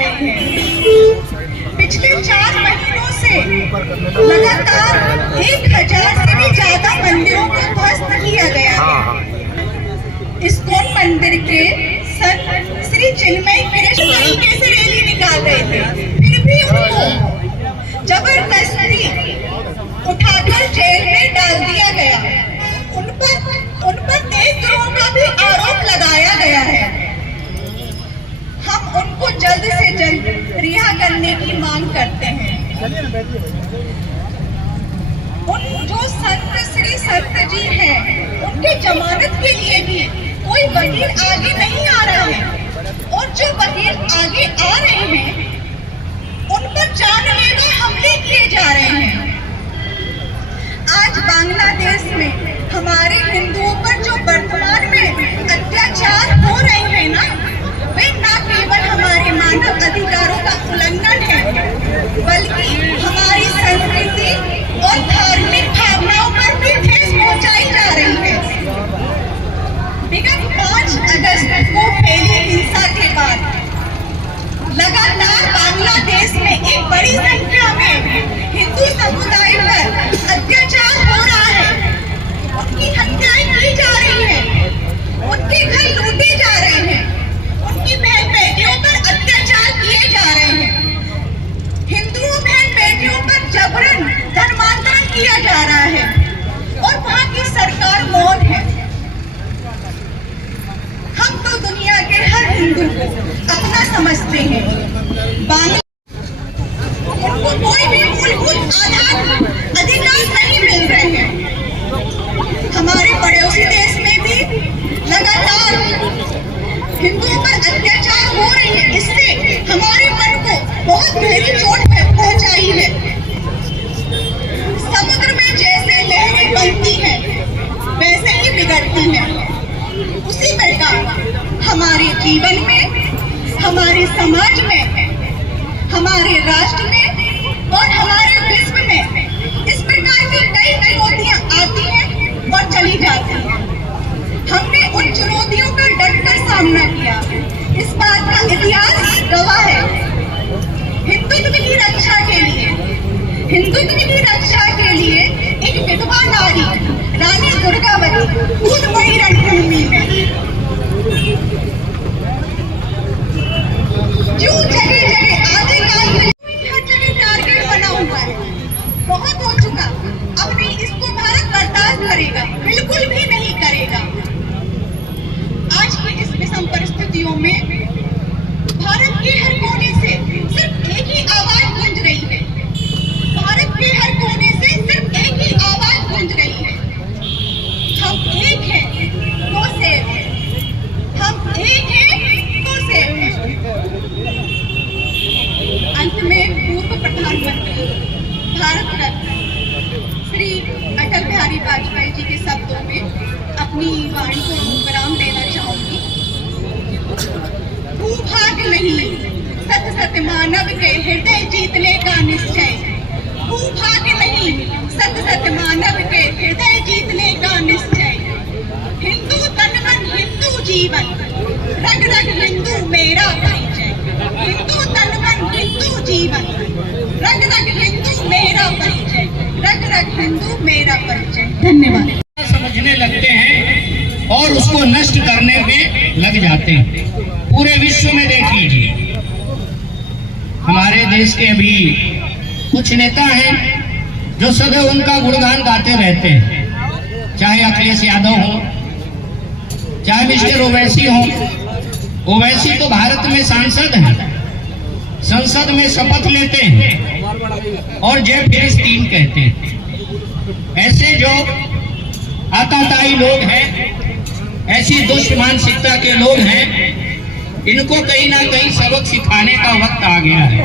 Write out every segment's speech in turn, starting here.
रहे हैं। पिछले 4 महीनों से लगातार 1000 से भी ज्यादा मंदिरों को ध्वस्त किया गया है। इस्कॉन मंदिर के संत श्री चिन्मय कृष्ण तरीके से रैली निकाल रहे थे, फिर भी उनको जबरदस्ती उठाकर जेल में डाल दिया गया। उन पर देशद्रोह का भी आरोप लगाया गया है। हम उनको जल्द से जल्द रिहा करने की मांग करते हैं। उन जो संत श्री संत जी हैं, उनके जमानत के लिए भी कोई वकील आगे नहीं आ रहा है, और जो वकील आगे आ रहे हैं उन पर जानलेवा हमले किए जा रहे हैं। आज बांग्लादेश में हमारे हिंदुओं पर जो वर्तमान में अत्याचार हो रहे हैं ना, वे न केवल हमारे मानव अधिकारों का उल्लंघन है, बल्कि हमारी संस्कृति और धार्मिक भावनाओं पर भी ठेस पहुंचाई जा रही है। विगत 5 अगस्त को फैली हिंसा के बाद लगातार बांग्लादेश में एक बड़ी संख्या में हिंदू समुदाय पर अत्याचार हो रहा है। उनकी हत्याएं की जा रही हैं, उनके घर लूटे जा रहे हैं, उनकी बहन बेटियों पर अत्याचार किए जा रहे हैं। हिंदुओं बहन बेटियों पर जबरन धर्मांतरण किया जा रहा है, और वहाँ की सरकार मौन है। हम तो दुनिया के हर हिंदू को अपना समझते हैं। उनको कोई भी मूलभूत अधिकार नहीं मिल रहे हैं। हमारे पड़ोसी देश में भी लगातार हिंदुओं पर अत्याचार हो रहे हैं। इससे हमारे मन को बहुत गहरी चोट पहुंचाई है। समुद्र में जैसे लहरें बनती हैं, वैसे ही बिगड़ती हैं। उसी प्रकार हमारे जीवन में, हमारे समाज में, हमारे राष्ट्र में और हमारे विश्व में इस प्रकार की कई चुनौतियां आती हैं और चली जाती हैं। हमने उन चुनौतियों का डटकर सामना किया। इस बात का इतिहास गवाह है। हिंदुत्व की रक्षा के लिए एक विधवा नारी रानी दुर्गावती कूद पड़ी रणभूमि में। जो जगह जगह आदिकाल में हर जगह टारगेट बना हुआ है। बहुत हो चुका, अब नहीं इसको भारत बर्दाश्त करेगा, बिल्कुल भी नहीं करेगा। आज की इस विषम परिस्थितियों में भारत के हर कोने से सिर्फ एक ही आवाज गूंज रही है। भारत के हर कोने से सिर्फ एक ही आवाज गूंज रही है। हम एक हैं तो सेफ है, हम एक हैं तो सेफ है। अंत में पूर्व प्रधानमंत्री भारत रत्न श्री अटल बिहारी वाजपेयी जी के शब्दों में अपनी वाणी को विराम देना चाहूंगी। भूभाग नहीं, सत सत मानव के हृदय जीतने का निश्चय। भूभाग नहीं, सत सत मानव के हृदय जीतने का निश्चय। हिंदू तन मन हिंदू जीवन, रग रग हिंदू मेरा परिचय। हिंदू तन मन हिंदू जीवन, रग रग हिंदू मेरा परिचय। रग रग हिंदू मेरा परिचय। धन्यवाद। समझने लगते हैं और उसको नष्ट करने में लग जाते हैं। पूरे विश्व में देख लीजिए, हमारे देश के भी कुछ नेता हैं जो सदैव उनका गुणगान गाते रहते हैं। चाहे अखिलेश यादव हो, चाहे मिस्टर ओवैसी हो। ओवैसी तो भारत में सांसद हैं, संसद में शपथ लेते हैं और जय फिलिस्तीन कहते हैं। ऐसे जो आताताई लोग हैं, ऐसी दुष्ट मानसिकता के लोग हैं, इनको कहीं ना कहीं सबक सिखाने का वक्त आ गया है।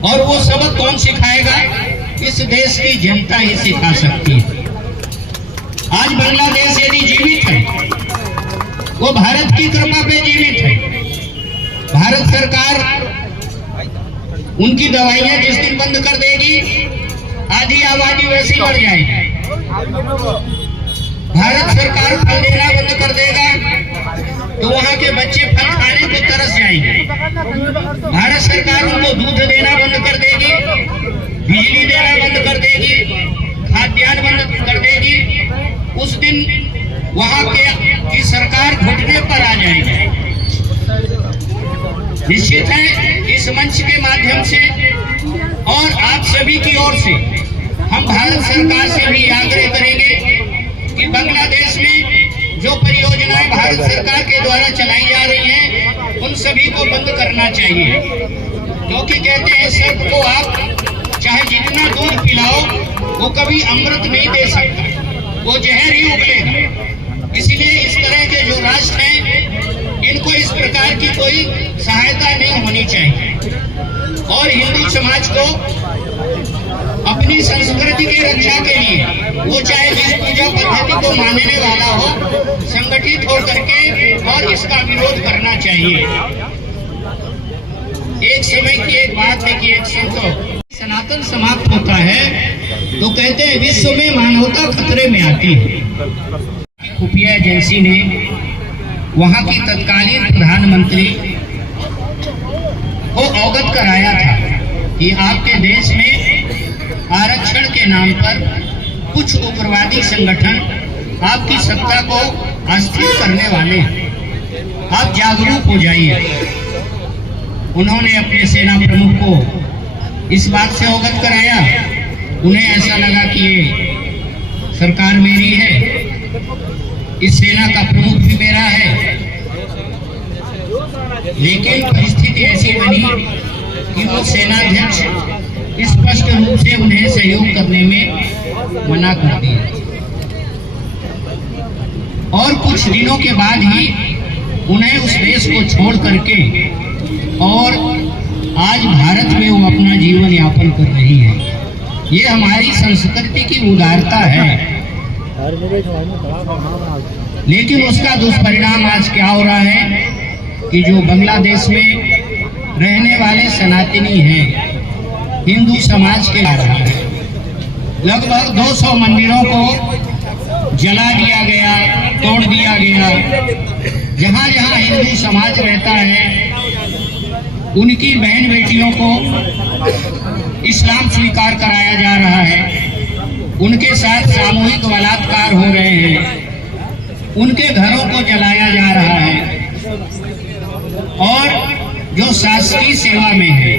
और वो सबक कौन सिखाएगा? इस देश की जनता ही सिखा सकती है। आज बांग्लादेश यदि जीवित है, वो भारत की कृपा पे जीवित है। भारत सरकार उनकी दवाइयां जिस दिन बंद कर देगी, आधी आबादी वैसी बढ़ जाएगी। भारत सरकार फल देना बंद कर देगा, तो वहाँ के बच्चे फल खाने को तरस जाएंगे। भारत सरकार उनको दूध देना बंद कर देगी, बिजली देना बंद कर देगी, खाद्यान्न बंद कर देगी। उस दिन वहाँ की सरकार घुटने पर आ जाएगी। निश्चित है इस मंच के माध्यम से और आप सभी की ओर से हम भारत सरकार से भी आग्रह करेंगे कि बांग्लादेश में जो परियोजनाएं भारत सरकार के द्वारा चलाई जा रही हैं उन सभी को बंद करना चाहिए, क्योंकि कहते हैं सबको आप चाहे जितना दूध पिलाओ वो कभी अमृत नहीं दे सकता, वो जहर ही उगलेगा। इसीलिए इस तरह के जो राष्ट्र हैं इनको इस प्रकार की कोई सहायता नहीं होनी चाहिए। और हिंदू समाज को अपनी संस्कृति की रक्षा के लिए वो चाहे जिस पूजा पद्धति को मानने वाला हो, संगठित होकर के और इसका विरोध करना चाहिए। एक समय की एक बात है कि एक संत सनातन समाप्त होता है तो कहते हैं विश्व में मानवता खतरे में आती है। खुफिया एजेंसी ने वहां की तत्कालीन प्रधानमंत्री को अवगत कराया था कि आपके देश में आरक्षण के नाम पर कुछ उग्रवादी संगठन आपकी सत्ता को अस्थिर करने वाले हैं, आप जागरूक हो जाइए। उन्होंने अपने सेना प्रमुख को इस बात से अवगत कराया। उन्हें ऐसा लगा कि ये सरकार मेरी है, इस सेना का प्रमुख भी मेरा है, लेकिन परिस्थिति ऐसी बनी कि वो सेनाध्यक्ष स्पष्ट रूप से उन्हें सहयोग करने में मना कर दिया। और कुछ दिनों के बाद ही उन्हें उस देश को छोड़ करके और आज भारत में वो अपना जीवन यापन कर रही है। ये हमारी संस्कृति की उदारता है, लेकिन उसका दुष्परिणाम आज क्या हो रहा है कि जो बांग्लादेश में रहने वाले सनातनी हैं, हिंदू समाज के लगभग 200 मंदिरों को जला दिया गया, तोड़ दिया गया। जहाँ जहाँ हिंदू समाज रहता है उनकी बहन बेटियों को इस्लाम स्वीकार कराया जा रहा है, उनके साथ सामूहिक बलात्कार हो रहे हैं, उनके घरों को जलाया जा रहा है और जो शासकीय सेवा में है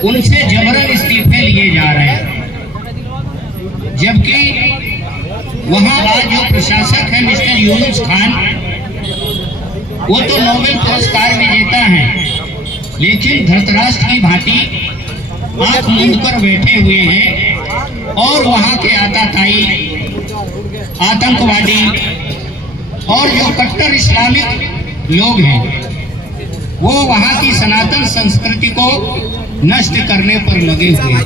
उनसे जबरन इस्तीफे लिए जा रहे हैं। जबकि वहां आज जो प्रशासक है मिस्टर यूनुस खान, वो तो नोबेल पुरस्कार विजेता हैं, लेकिन धृतराष्ट्र की भांति आंख मूंद कर बैठे हुए हैं और वहां के आताताई, आतंकवादी और जो कट्टर इस्लामिक लोग हैं वो वहां की सनातन संस्कृति को नष्ट करने पर लगे हुए हैं।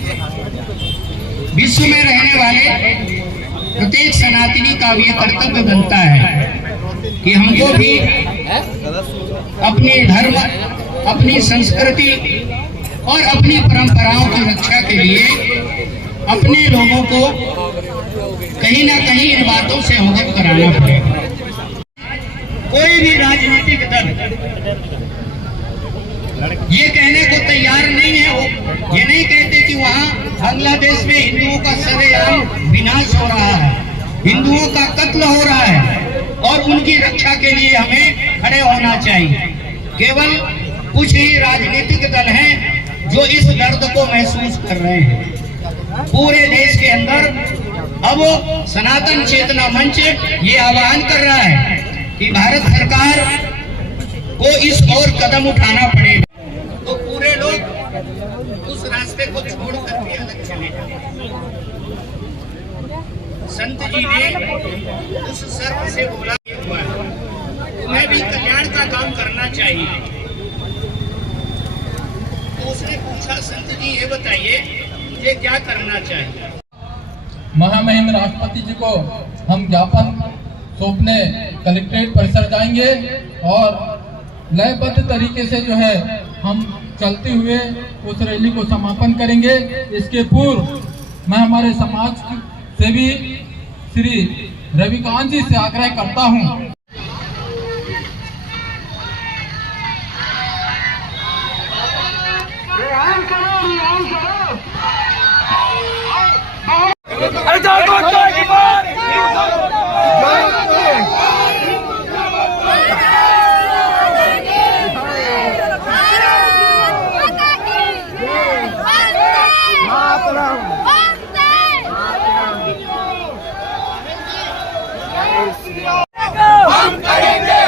विश्व में रहने वाले प्रत्येक सनातनी का ये कर्तव्य बनता है कि हमको भी अपने धर्म, अपनी संस्कृति और अपनी परंपराओं की रक्षा के लिए अपने लोगों को कहीं ना कहीं इन बातों से अवगत कराना पड़ेगा। कोई भी राजनीतिक दल ये कहने को तैयार नहीं है, वो ये नहीं कहते कि वहाँ बांग्लादेश में हिंदुओं का सरेआम विनाश हो रहा है, हिंदुओं का कत्ल हो रहा है और उनकी रक्षा के लिए हमें खड़े होना चाहिए। केवल कुछ ही राजनीतिक दल हैं जो इस दर्द को महसूस कर रहे हैं। पूरे देश के अंदर अब सनातन चेतना मंच ये आह्वान कर रहा है कि भारत सरकार को इस ओर कदम उठाना पड़ेगा, तो पूरे लोग उस रास्ते को छोड़ करके अलग चले जाए। संत जी ने उस सर्प से बोला हुआ है, तुम्हें भी कल्याण का काम करना चाहिए। तो उसने पूछा, संत जी ये बताइए मुझे क्या करना चाहिए। महामहिम राष्ट्रपति जी को हम ज्ञापन सौंपने कलेक्ट्रेट परिसर जाएंगे और लयबद्ध तरीके से जो है हम चलते हुए उस रैली को समापन करेंगे। इसके पूर्व मैं हमारे समाज से भी श्री रविकांत जी से आग्रह करता हूं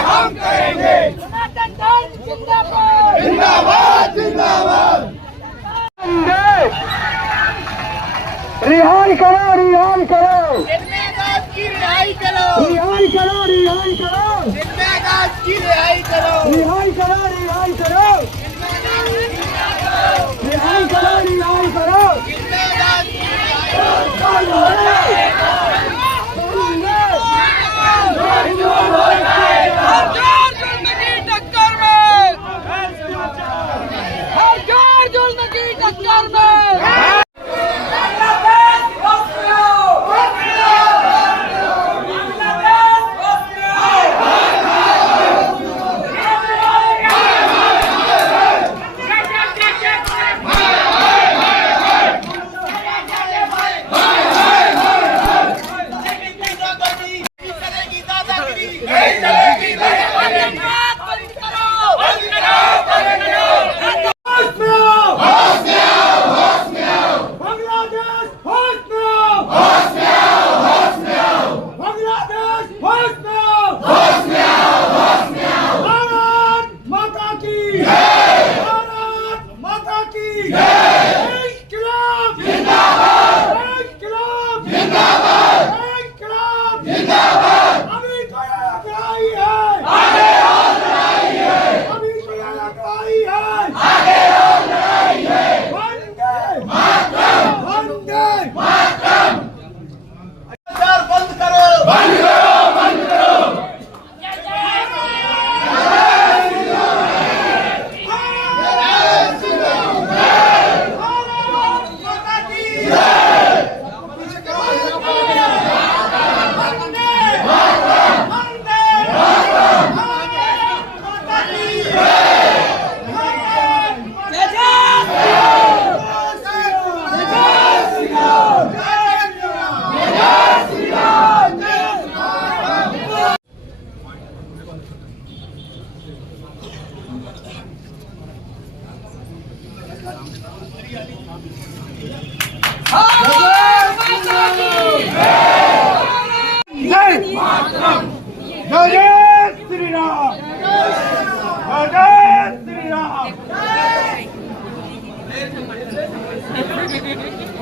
हम करेंगे जिंदाबाद जिंदाबाद। रिहाई करो रिहाई करो की रिहाई करो रिहाई करो रिहाई करो की रिहाई करो रिहाई करो रिहाई करो रिहाई करो रिहाई करो।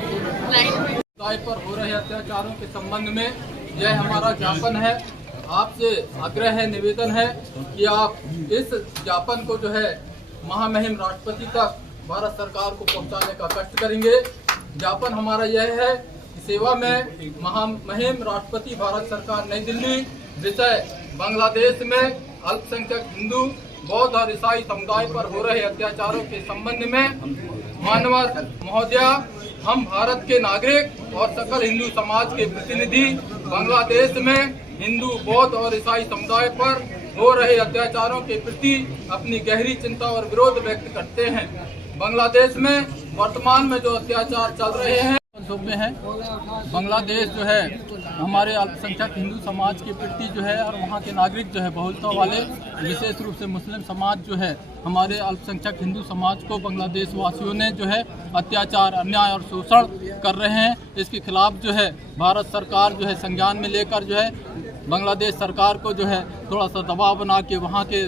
समुदाय पर हो रहे अत्याचारों के संबंध में यह हमारा ज्ञापन है। आपसे आग्रह है, निवेदन है कि आप इस ज्ञापन को जो है महामहिम राष्ट्रपति तक भारत सरकार को पहुंचाने का कष्ट करेंगे। ज्ञापन हमारा यह है कि सेवा में महामहिम राष्ट्रपति भारत सरकार नई दिल्ली, विषय बांग्लादेश में अल्पसंख्यक हिंदू, बौद्ध और ईसाई समुदाय पर हो रहे अत्याचारों के संबंध में माननीय महोदया, हम भारत के नागरिक और सकल हिंदू समाज के प्रतिनिधि बांग्लादेश में हिंदू, बौद्ध और ईसाई समुदाय पर हो रहे अत्याचारों के प्रति अपनी गहरी चिंता और विरोध व्यक्त करते हैं। बांग्लादेश में वर्तमान में जो अत्याचार चल रहे हैं में है, बांग्लादेश जो है हमारे अल्पसंख्यक हिंदू समाज के प्रति जो है और वहाँ के नागरिक जो है बहुलता वाले, विशेष रूप से मुस्लिम समाज जो है हमारे अल्पसंख्यक हिंदू समाज को बांग्लादेश वासियों ने जो है अत्याचार, अन्याय और शोषण कर रहे हैं। इसके खिलाफ जो है भारत सरकार जो है संज्ञान में लेकर जो है बांग्लादेश सरकार को जो है थोड़ा सा दबाव बना के वहाँ के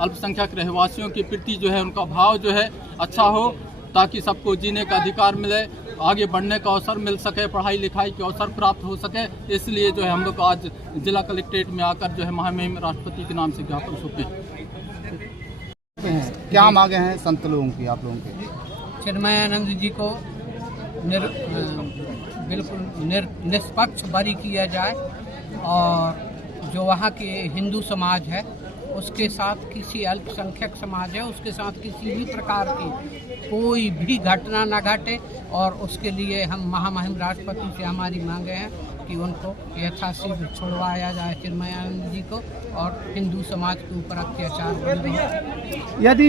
अल्पसंख्यक रहवासियों के प्रति जो है उनका भाव जो है अच्छा हो, ताकि सबको जीने का अधिकार मिले, आगे बढ़ने का अवसर मिल सके, पढ़ाई लिखाई के अवसर प्राप्त हो सके। इसलिए जो है हम लोग आज जिला कलेक्ट्रेट में आकर जो है महामहिम राष्ट्रपति के नाम से ज्ञापन सौंपे। क्या मांगे हैं संत लोगों की, आप लोगों की? चिन्मयानंद जी को बिल्कुल निष्पक्ष बरी किया जाए और जो वहाँ के हिंदू समाज है उसके साथ किसी अल्पसंख्यक समाज है उसके साथ किसी भी प्रकार की कोई भी घटना न घटे, और उसके लिए हम महामहिम राष्ट्रपति से हमारी मांगे हैं कि उनको यथाशीघ्र छुड़वाया जाए चिन्मयानंद जी को और हिंदू समाज के ऊपर अत्याचार बंद हो। यदि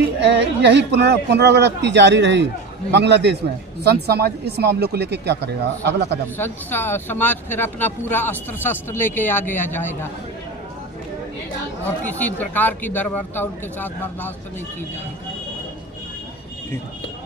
यही पुनरावृत्ति जारी रही बांग्लादेश में, संत समाज इस मामले को लेकर क्या करेगा, अगला कदम? संत समाज फिर अपना पूरा अस्त्र शस्त्र लेके आगे आ जाएगा और किसी प्रकार की बर्बरता उनके साथ बर्दाश्त नहीं की जाएगी। ठीक है।